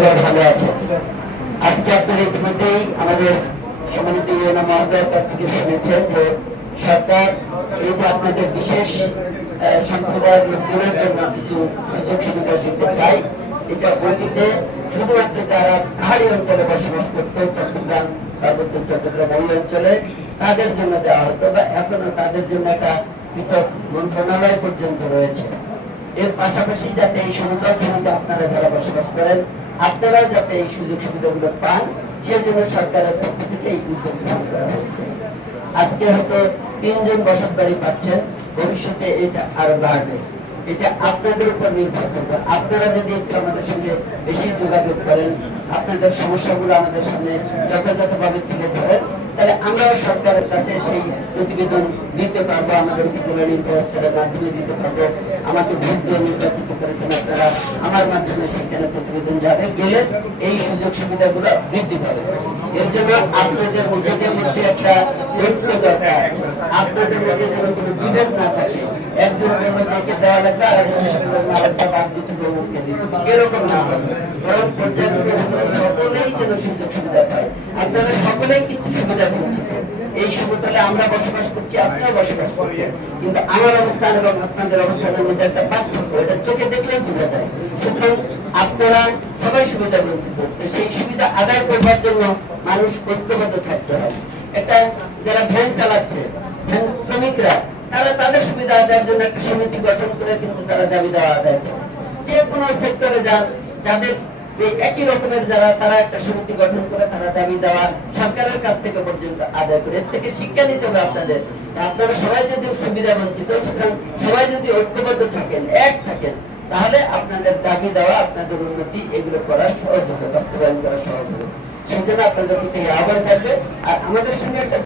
সবাই ভালো আছেন। আজকে আপনারা ইতিমধ্যেই আমাদের সম্মানিত ইউএনও মহোদয়ের কাছ থেকে শুনেছেন যে সরকার এই যে আপনাদের বিশেষ সম্প্রদায়ের লোকজনের জন্য কিছু সুযোগ সুবিধা দিতে চায়। এটা অতীতে শুধুমাত্র যারা পাহাড়ি অঞ্চলে বসবাস করত, চট্টগ্রাম পার্বত্য চট্টগ্রাম ওই অঞ্চলে তাদের জন্য দেওয়া হতো, বা এখনো তাদের জন্য একটা পৃথক মন্ত্রণালয় পর্যন্ত রয়েছে। এর পাশাপাশি যাতে এই সমুদ্র ভূমিতে আপনারা যারা বসবাস করেন আপনারাও যাতে এই সুযোগ সুবিধাগুলো পান, সেজন্য সরকারের পক্ষ থেকে এই উদ্যোগ গ্রহণ করা হয়েছে। আজকে হয়তো 3 জন বসত বাড়ি পাচ্ছেন, ভবিষ্যতে এটা আরো বাড়বে। এটা আপনাদের উপর নির্ভর করবে। আপনারা যদি একটু আমাদের সঙ্গে বেশি যোগাযোগ করেন, আপনাদের সমস্যাগুলো আমাদের সামনে যথাযথভাবে তুলে ধরেন, তাহলে আমরাও সরকারের কাছে সেই প্রতিবেদন দিতে পারবো, আমাদের উপজেলা প্রফেসরের মাধ্যমে দিতে পারবো। আমাকে ভোট দিয়ে নির্বাচিত করেছেন আপনারা, আমার মাধ্যমে সেখানে প্রতিবেদন যাবে, গেলে এই সুযোগ সুবিধাগুলো বৃদ্ধি পাবে। এর জন্য আপনাদের নিজেদের মধ্যে একটা ঐক্য দরকার। আপনাদের মধ্যে যেন কোনো বিভেদ না থাকে, একজনের মধ্যে একে দেওয়া লাগবে আর আরেকটা বাদ দিতে প্রমুখকে দিতে, এরকম না হয়। বরং পর্যায়ক্রমে সকলেই যেন সুযোগ সুবিধা পায়। আপনারা সকলেই কিন্তু সুবিধা পেয়েছেন। এই সমতলে আমরা বসবাস করছি, আপনিও বসবাস করছেন, কিন্তু আমার অবস্থান এবং আপনাদের অবস্থানের মধ্যে একটা পার্থক্য, এটা চোখে দেখলেই বোঝা যায়। সুতরাং আপনারা সবাই সুবিধা বঞ্চিত, তো সেই সুবিধা আদায় করবার জন্য মানুষ ঐক্যবদ্ধ থাকতে হয়। একটা যারা ভ্যান চালাচ্ছে, ভ্যান শ্রমিকরা, তারা তাদের সুবিধা আদায়ের জন্য একটা সমিতি গঠন করে কিন্তু তারা দাবি দেওয়া আদায় করে। যে কোনো সেক্টরে যান, যাদের একই রকমের যারা, তারা একটা সমিতি গঠন করে তারা দাবি দেওয়া সরকারের কাছ থেকে পর্যন্ত আদায় করে। এর থেকে শিক্ষা নিতে হবে আপনাদের। আপনারা সবাই যদি সুবিধা বঞ্চিত, সুতরাং সবাই যদি ঐক্যবদ্ধ থাকেন, এক থাকেন, তাহলে আপনাদের দাবি দেওয়া, আপনাদের উন্নতি এগুলো করা সহজ হবে, বাস্তবায়ন করা সহজ হবে। সেই জন্য আপনাদের প্রতি আহ্বান থাকবে। আর আমাদের সঙ্গে একটা